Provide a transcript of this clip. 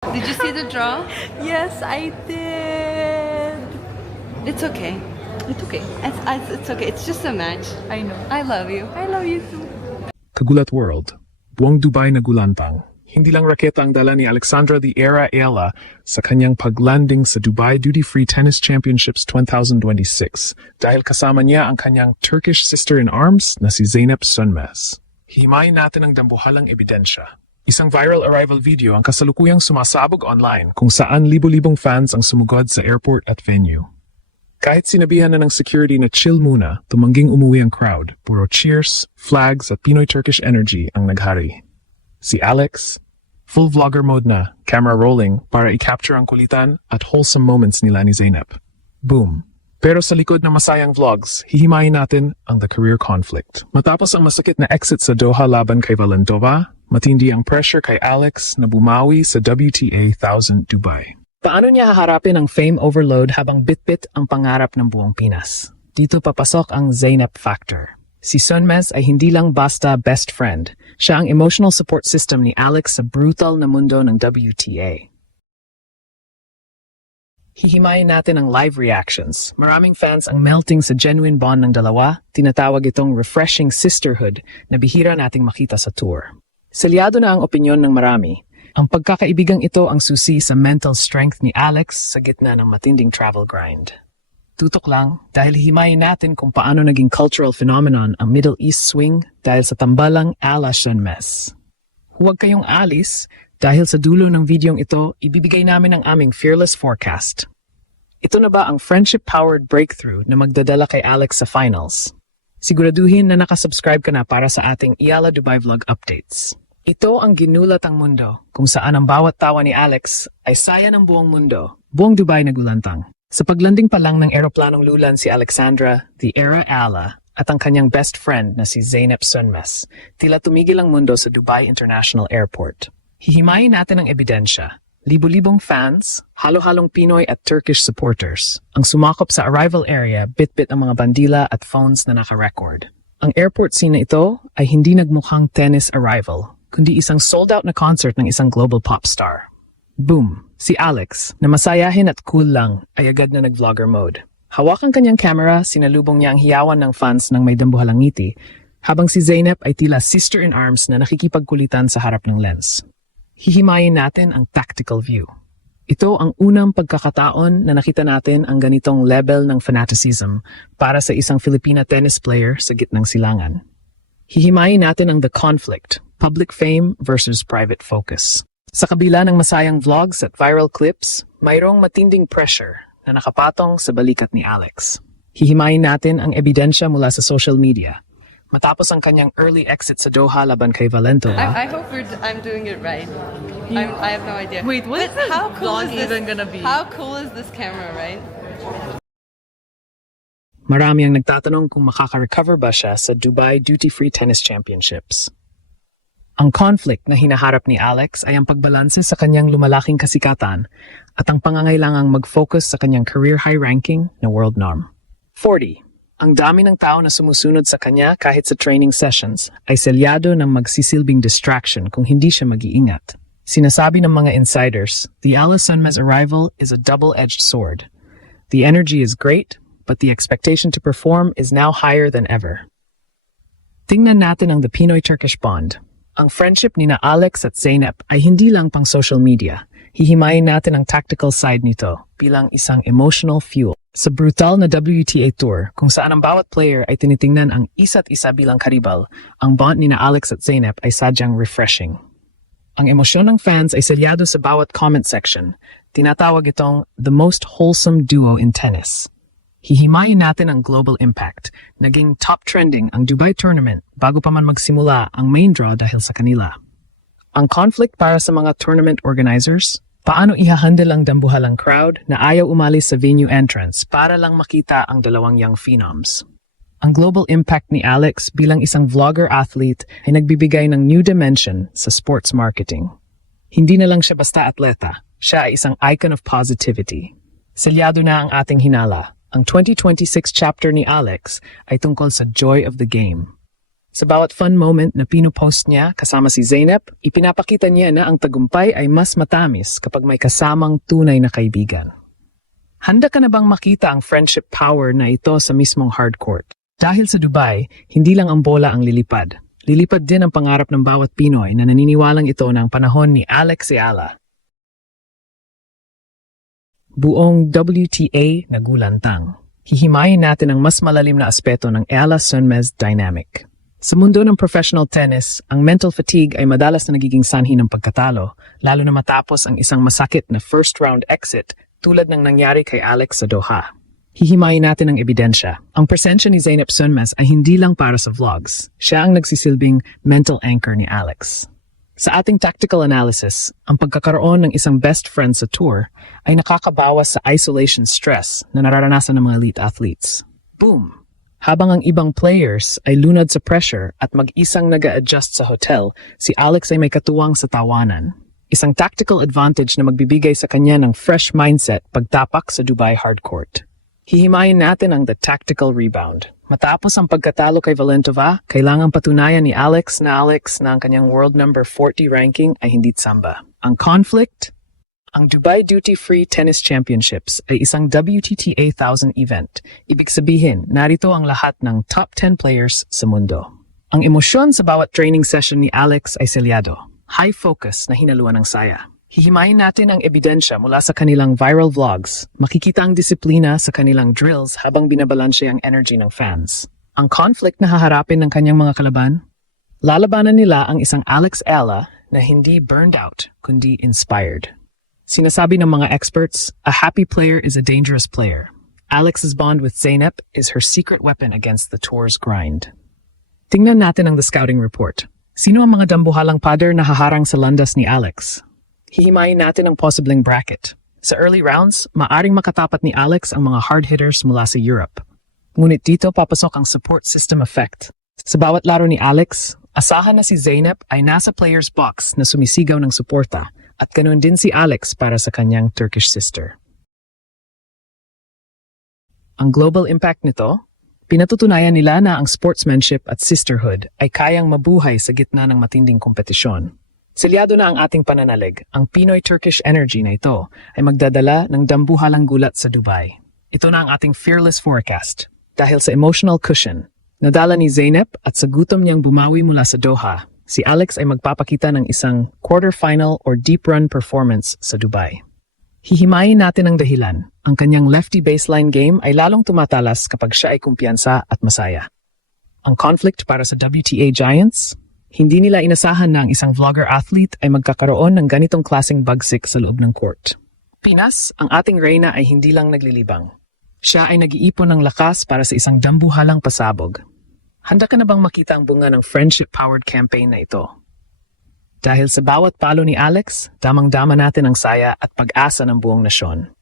Did you see the draw? Yes, I did. It's okay. It's okay. It's okay. It's just a match. I know. I love you. I love you too. Kagulat World, buong Dubai nagulantang. Hindi lang raketa ang dala ni Alexandra the Era Ayala sa kanyang paglanding sa Dubai Duty-Free Tennis Championships 2026 dahil kasama niya ang kanyang Turkish sister-in-arms na si Zeynep Sönmez. Hihimayin natin ang dambuhalang ebidensya. Isang viral arrival video ang kasalukuyang sumasabog online kung saan libo-libong fans ang sumugod sa airport at venue. Kahit sinabihan na ng security na chill muna, tumangging umuwi ang crowd. Puro cheers, flags at Pinoy-Turkish energy ang naghari. Si Alex, full vlogger mode na, camera rolling para i-capture ang kulitan at wholesome moments nila ni Zeynep. Boom. Pero sa likod ng masayang vlogs, hihimayin natin ang the career conflict. Matapos ang masakit na exit sa Doha laban kay Valentova, matindi ang pressure kay Alex na bumawi sa WTA 1000 Dubai. Paano niya haharapin ang fame overload habang bitbit ang pangarap ng buong Pinas? Dito papasok ang Zeynep factor. Si Sönmez ay hindi lang basta best friend. Siya ang emotional support system ni Alex sa brutal na mundo ng WTA. Hihimayin natin ang live reactions. Maraming fans ang melting sa genuine bond ng dalawa. Tinatawag itong refreshing sisterhood na bihira nating makita sa tour. Selyado na ang opinyon ng marami. Ang pagkakaibigang ito ang susi sa mental strength ni Alex sa gitna ng matinding travel grind. Tutok lang dahil hihimayin natin kung paano naging cultural phenomenon ang Middle East swing dahil sa tambalang ala Sönmez. Huwag kayong alis dahil sa dulo ng videong ito, ibibigay namin ang aming fearless forecast. Ito na ba ang friendship-powered breakthrough na magdadala kay Alex sa finals? Siguraduhin na nakasubscribe ka na para sa ating Iyala Dubai Vlog updates. Ito ang ginulat ang mundo kung saan ang bawat tawa ni Alex ay saya ng buong mundo, buong Dubai nagulantang. Sa paglanding pa lang ng eroplanong lulan si Alexandra, the Era Ayala, at ang kanyang best friend na si Zeynep Sönmez, tila tumigil ang mundo sa Dubai International Airport. Hihimayin natin ang ebidensya. Libo-libong fans, halo-halong Pinoy at Turkish supporters, ang sumakop sa arrival area, bit-bit ang mga bandila at phones na naka-record. Ang airport scene na ito ay hindi nagmukhang tennis arrival, kundi isang sold-out na concert ng isang global pop star. Boom! Si Alex, na masayahin at cool lang, ay agad na nag-vlogger mode. Hawak ang kanyang camera, sinalubong niya ang hiyawan ng fans ng may dambuhalang ngiti, habang si Zeynep ay tila sister-in-arms na nakikipagkulitan sa harap ng lens. Hihimayin natin ang tactical view. Ito ang unang pagkakataon na nakita natin ang ganitong level ng fanaticism para sa isang Filipina tennis player sa gitnang silangan. Hihimayin natin ang the conflict, public fame versus private focus. Sa kabila ng masayang vlogs at viral clips, mayroong matinding pressure na nakapatong sa balikat ni Alex. Hihimayin natin ang ebidensya mula sa social media. Matapos ang kanyang early exit sa Doha laban kay Valentova. I hope I'm doing it right. I have no idea. Wait, what is this how cool vlog is this even gonna be? How cool is this camera, right? Marami ang nagtatanong kung makaka-recover ba siya sa Dubai Duty-Free Tennis Championships. Ang conflict na hinaharap ni Alex ay ang pagbalanse sa kanyang lumalaking kasikatan at ang pangangailangang mag-focus sa kanyang career high ranking na world norm. 40. Ang dami ng tao na sumusunod sa kanya kahit sa training sessions ay selyado ng magsisilbing distraction kung hindi siya mag-iingat. Sinasabi ng mga insiders, the Ala Sönmez arrival is a double-edged sword. The energy is great, but the expectation to perform is now higher than ever. Tingnan natin ang the Pinoy-Turkish bond. Ang friendship ni na Alex at Zeynep ay hindi lang pang social media. Hihimayin natin ang tactical side nito bilang isang emotional fuel. Sa brutal na WTA tour, kung saan ang bawat player ay tinitingnan ang isa't isa bilang karibal, ang bond ni na Alex at Zeynep ay sadyang refreshing. Ang emosyon ng fans ay selyado sa bawat comment section. Tinatawag itong the most wholesome duo in tennis. Hihimayin natin ang global impact. Naging top trending ang Dubai tournament bago pa man magsimula ang main draw dahil sa kanila. Ang conflict para sa mga tournament organizers, paano ihahandle ang dambuhalang crowd na ayaw umalis sa venue entrance para lang makita ang dalawang young phenoms. Ang global impact ni Alex bilang isang vlogger-athlete ay nagbibigay ng new dimension sa sports marketing. Hindi na lang siya basta atleta, siya ay isang icon of positivity. Selyado na ang ating hinala. Ang 2026 chapter ni Alex ay tungkol sa joy of the game. Sa bawat fun moment na pinupost niya kasama si Zeynep, ipinapakita niya na ang tagumpay ay mas matamis kapag may kasamang tunay na kaibigan. Handa ka na bang makita ang friendship power na ito sa mismong hardcourt? Dahil sa Dubai, hindi lang ang bola ang lilipad. Lilipad din ang pangarap ng bawat Pinoy na naniniwalang ito na ang panahon ni Alex Eala. Buong WTA nagulantang. Hihimayin natin ang mas malalim na aspeto ng Eala Sunmez dynamic. Sa mundo ng professional tennis, ang mental fatigue ay madalas na nagiging sanhi ng pagkatalo, lalo na matapos ang isang masakit na first-round exit tulad ng nangyari kay Alex sa Doha. Hihimayin natin ang ebidensya. Ang presensya ni Zeynep Sunmez ay hindi lang para sa vlogs. Siya ang nagsisilbing mental anchor ni Alex. Sa ating tactical analysis, ang pagkakaroon ng isang best friend sa tour ay nakakabawas sa isolation stress na nararanasan ng mga elite athletes. Boom! Habang ang ibang players ay lunad sa pressure at mag-isang nag-a-adjust sa hotel, si Alex ay may katuwang sa tawanan. Isang tactical advantage na magbibigay sa kanya ng fresh mindset pagtapak sa Dubai hardcourt. Hihimayin natin ang the tactical rebound. Matapos ang pagkatalo kay Valentova, kailangang patunayan ni Alex na ang kanyang world number 40 ranking ay hindi tsamba. Ang conflict? Ang Dubai Duty-Free Tennis Championships ay isang WTTA 1000 event. Ibig sabihin, narito ang lahat ng top 10 players sa mundo. Ang emosyon sa bawat training session ni Alex ay selyado. High focus na hinaluan ng saya. Hihimayin natin ang ebidensya mula sa kanilang viral vlogs. Makikita ang disiplina sa kanilang drills habang binabalansya ang energy ng fans. Ang conflict na haharapin ng kanyang mga kalaban? Lalabanan nila ang isang Alex Eala na hindi burned out, kundi inspired. Sinasabi ng mga experts, a happy player is a dangerous player. Alex's bond with Zeynep is her secret weapon against the tour's grind. Tingnan natin ang The Scouting Report. Sino ang mga dambuhalang pader na haharang sa landas ni Alex? Hihimayin natin ang posibleng bracket. Sa early rounds, maaring makatapat ni Alex ang mga hard hitters mula sa Europe. Ngunit dito papasok ang support system effect. Sa bawat laro ni Alex, asahan na si Zeynep ay nasa player's box na sumisigaw ng suporta. At ganoon din si Alex para sa kanyang Turkish sister. Ang global impact nito, pinatutunayan nila na ang sportsmanship at sisterhood ay kayang mabuhay sa gitna ng matinding kompetisyon. Selyado na ang ating pananalig, ang Pinoy-Turkish energy na ito ay magdadala ng dambuhalang gulat sa Dubai. Ito na ang ating fearless forecast. Dahil sa emotional cushion, nadala ni Zeynep at sa gutom niyang bumawi mula sa Doha, si Alex ay magpapakita ng isang quarterfinal or deep run performance sa Dubai. Hihimayin natin ang dahilan. Ang kanyang lefty baseline game ay lalong tumatalas kapag siya ay kumpiyansa at masaya. Ang conflict para sa WTA Giants? Hindi nila inasahan na ang isang vlogger athlete ay magkakaroon ng ganitong klaseng bagsik sa loob ng court. Pinas, ang ating reyna ay hindi lang naglilibang. Siya ay nag-iipon ng lakas para sa isang dambuhalang pasabog. Handa ka na bang makita ang bunga ng friendship-powered campaign na ito? Dahil sa bawat palo ni Alex, damang-dama natin ang saya at pag-asa ng buong nasyon.